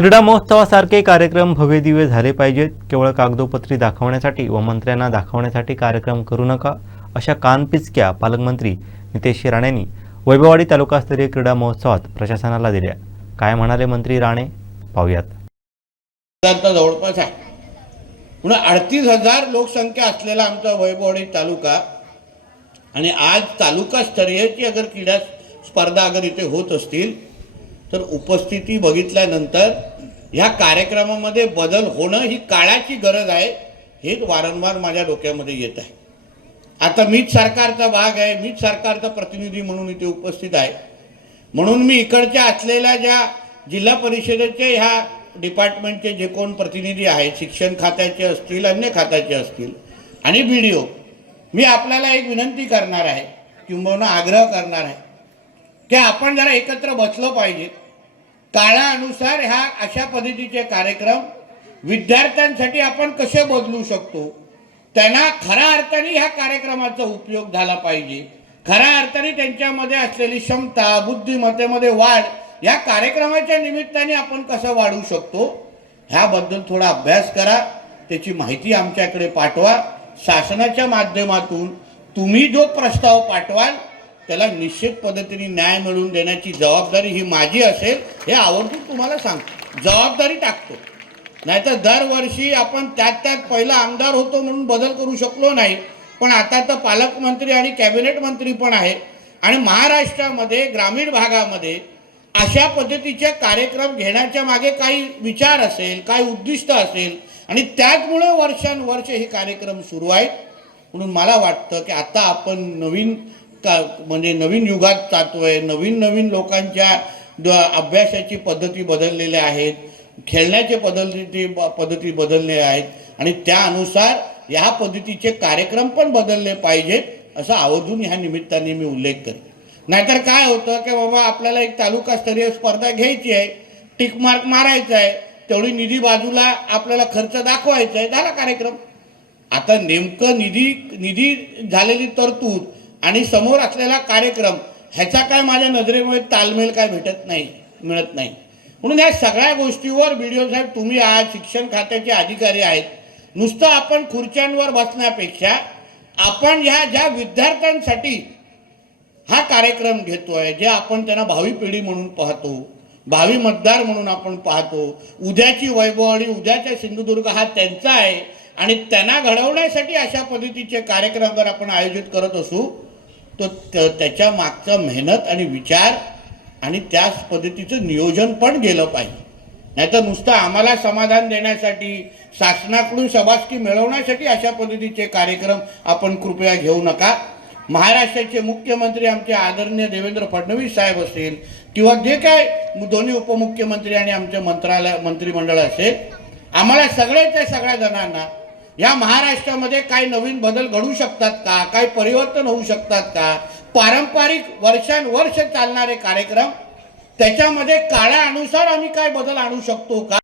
क्रीडा महोत्सवासारखे कार्यक्रम भव्यदिव्य झाले पाहिजेत. केवळ कागदोपत्री दाखवण्यासाठी व मंत्र्यांना दाखवण्यासाठी कार्यक्रम करू नका अशा कानपिचक्या पालकमंत्री नितेश राणेंनी वैभववाडी तालुकास्तरीय क्रीडा महोत्सवात प्रशासनाला दिल्या. काय म्हणाले मंत्री राणे? पाहूयात. जवळपास आहे. म्हणून अडतीस हजार लोकसंख्या असलेला आमचा वैभववाडी तालुका आणि आज तालुकास्तरीयची अगर क्रीडा स्पर्धा अगर इथे होत असतील तर उपस्थिती बघितल्यानंतर ह्या कार्यक्रमामध्ये बदल होणं ही काळाची गरज आहे हेच वारंवार माझ्या डोक्यामध्ये येत आहे. आता मीच सरकारचा भाग आहे मीच सरकारचा प्रतिनिधी म्हणून इथे उपस्थित आहे. म्हणून मी इकडच्या असलेल्या ज्या जिल्हा परिषदेचे ह्या डिपार्टमेंटचे जे कोण प्रतिनिधी आहेत शिक्षण खात्याचे असतील अन्य खात्याचे असतील आणि बी डी ओ मी आपल्याला एक विनंती करणार आहे किंबहुना आग्रह करणार आहे की आपण जरा एकत्र बसलो पाहिजे काळानुसार ह्या अशा पद्धतीचे कार्यक्रम विद्यार्थ्यांसाठी आपण कसे बदलू शकतो? त्यांना खऱ्या अर्थाने ह्या कार्यक्रमाचा उपयोग झाला पाहिजे. खऱ्या अर्थाने त्यांच्यामध्ये असलेली क्षमता बुद्धिमत्तेमध्ये वाढ या कार्यक्रमाच्या निमित्ताने आपण कसं वाढवू शकतो? ह्याबद्दल थोडा अभ्यास करा. त्याची माहिती आमच्याकडे पाठवा. शासनाच्या माध्यमातून तुम्ही जो प्रस्ताव पाठवाल त्याला निश्चित पद्धतीने न्याय मिळवून देण्याची जबाबदारी ही माझी असेल हे आवर्जून तुम्हाला सांगतो. जबाबदारी टाकतो. नाहीतर दरवर्षी आपण त्यात त्यात पहिला आमदार होतो म्हणून बदल करू शकलो नाही. पण आता तर पालकमंत्री आणि कॅबिनेट मंत्री पण आहे. आणि महाराष्ट्रामध्ये ग्रामीण भागामध्ये अशा पद्धतीचे कार्यक्रम घेण्याच्या मागे काही विचार असेल काही उद्दिष्ट असेल आणि त्याचमुळे वर्षानुवर्ष हे कार्यक्रम सुरू आहेत. म्हणून मला वाटतं की आता आपण नवीन का म्हणजे नवीन युगात जातोय नवीन नवीन लोकांच्या द- अभ्यासाची पद्धती बदललेल्या आहेत खेळण्याचे पद्धती पद्धती बदललेल्या आहेत आणि त्यानुसार ह्या पद्धतीचे कार्यक्रम पण बदलले पाहिजेत असं आवर्जून ह्या निमित्ताने मी उल्लेख करेन. नाहीतर काय होतं की बाबा आपल्याला एक तालुकास्तरीय स्पर्धा घ्यायची आहे टिक मार्क मारायचा आहे तेवढी निधी बाजूला आपल्याला खर्च दाखवायचा आहे झाला कार्यक्रम. आता नेमकं निधी निधी झालेली तरतूद आणि समोर असलेला कार्यक्रम ह्याचा काय माझ्या नजरेमुळे तालमेल काय भेटत नाही मिळत नाही. म्हणून या सगळ्या गोष्टीवर बी साहेब तुम्ही आज शिक्षण खात्याचे अधिकारी आहेत. नुसतं आपण खुर्च्यांवर बसण्यापेक्षा आपण ह्या ज्या विद्यार्थ्यांसाठी हा कार्यक्रम घेतोय जे आपण त्यांना भावी पिढी म्हणून पाहतो भावी मतदार म्हणून आपण पाहतो उद्याची वैभव आणि उद्याचा सिंधुदुर्ग हा त्यांचा आहे आणि त्यांना घडवण्यासाठी अशा पद्धतीचे कार्यक्रम जर आपण आयोजित करत असू त- त्याच्या मागचा मेहनत आणि विचार आणि त्याच पद्धतीचं नियोजन पण गेलं पाहिजे. नाहीतर नुसतं आम्हाला समाधान देण्यासाठी शासनाकडून सभासकी मिळवण्यासाठी अशा पद्धतीचे कार्यक्रम आपण कृपया घेऊ नका. महाराष्ट्राचे मुख्यमंत्री आमचे आदरणीय देवेंद्र फडणवीस साहेब असतील किंवा जे काय दोन्ही उपमुख्यमंत्री आणि आमचे मंत्रालय मंत्रिमंडळ असेल आम्हाला सगळ्याच्या सगळ्या जणांना या महाराष्ट्रामध्ये काही नवीन बदल घडू शकतात का? काही परिवर्तन होऊ शकतात का? पारंपरिक वर्षानुवर्ष चालणारे कार्यक्रम त्याच्यामध्ये काळानुसार आम्ही काय बदल आणू शकतो का?